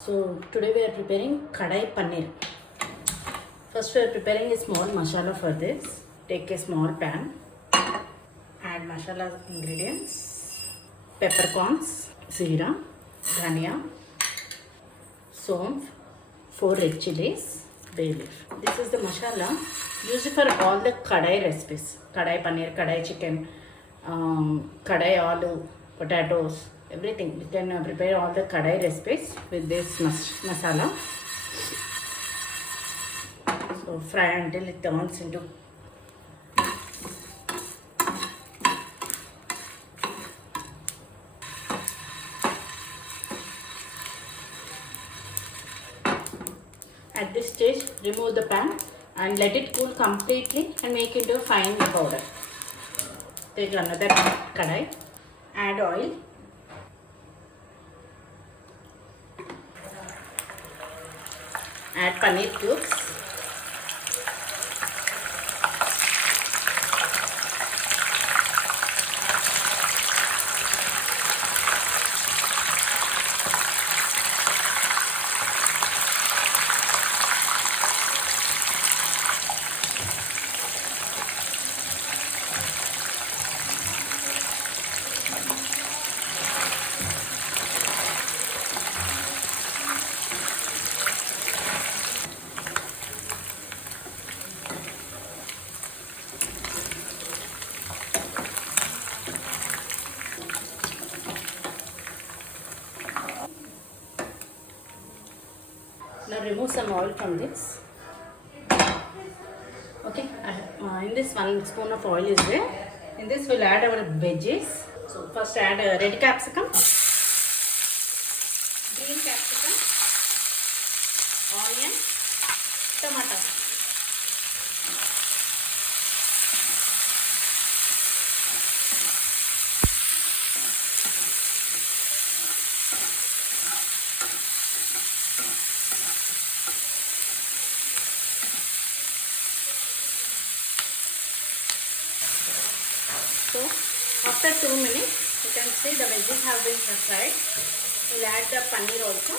So today we are preparing Kadai Paneer. First we are preparing a small masala for this. Take a small pan. Add masala ingredients. Peppercorns, zira, dhania, somf, 4 red chilies, bay leaf. This is the masala used for all the Kadai recipes. Kadai Paneer, Kadai chicken, Kadai aloo, potatoes, everything. You can prepare all the Kadai recipes with this masala. So fry until it turns into at this stage remove the pan and let it cool completely and make into a fine powder. Take another kadai, add oil, add paneer cubes, now remove some oil from this. Okay, in this 1 spoon of oil is there. In this we'll add our veggies. So first add red capsicum, green capsicum, onion, tomato. So after 2 minutes, you can see the veggies have been fried. We'll add the paneer also.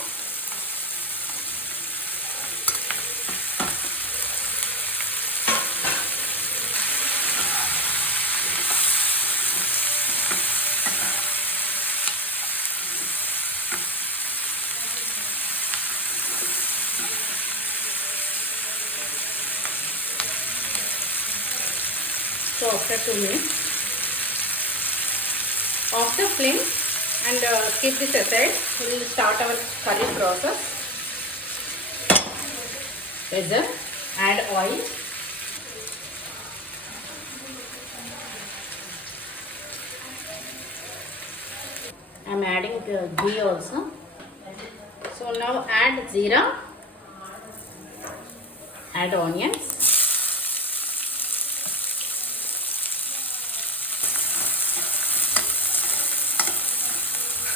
So after 2 minutes, off the flame and keep this aside. We will start our curry process. Vessel, add oil, I am adding ghee also. So now add zira, add onions,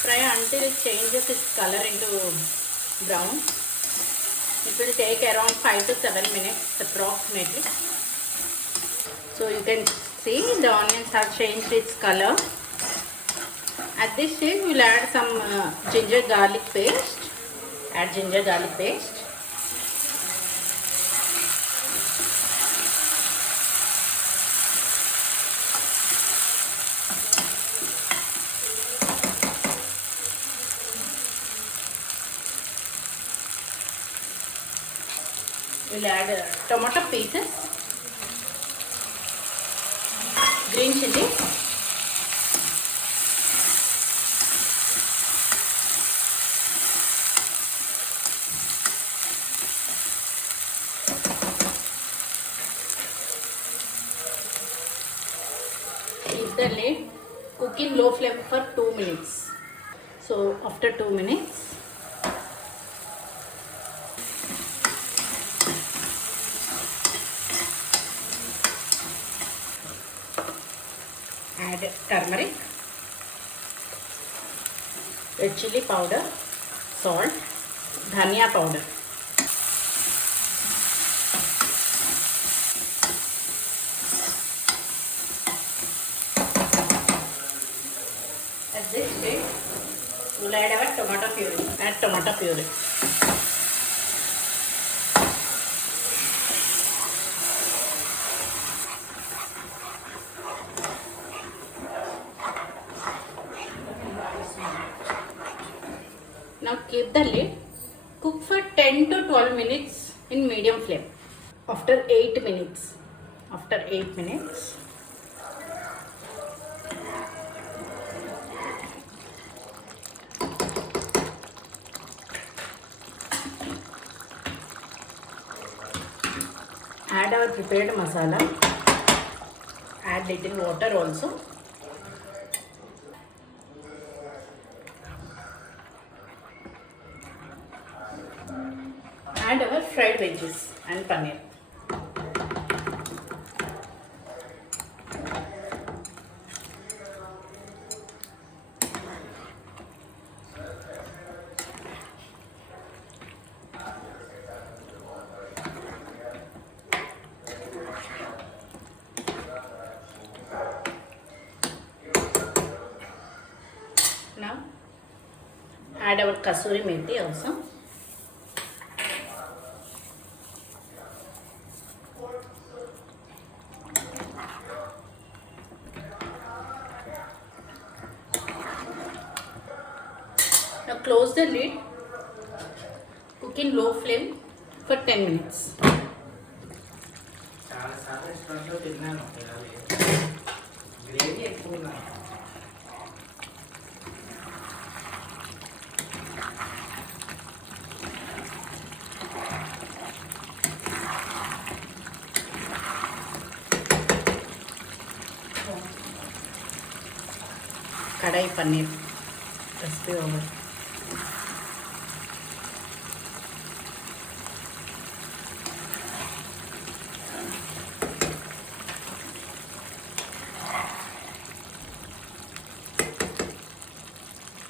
fry until it changes its color into brown. It will take around 5 to 7 minutes approximately. So you can see the onions have changed its color. At this stage we will add some ginger garlic paste. Add ginger garlic paste. We'll add tomato pieces, green chili, keep the lid, cook in low flame for 2 minutes. So after 2 minutes, add turmeric, red chili powder, salt, dhania powder. At this stage, we'll We'll add our tomato puree. Add tomato puree. Now keep the lid. Cook for 10 to 12 minutes in medium flame. After 8 minutes. Add our prepared masala. Add little water also. Add our fried veggies and paneer. Now add our kasuri methi also. Now close the lid. Cook in low flame for 10 minutes. Kadai Paneer recipe over.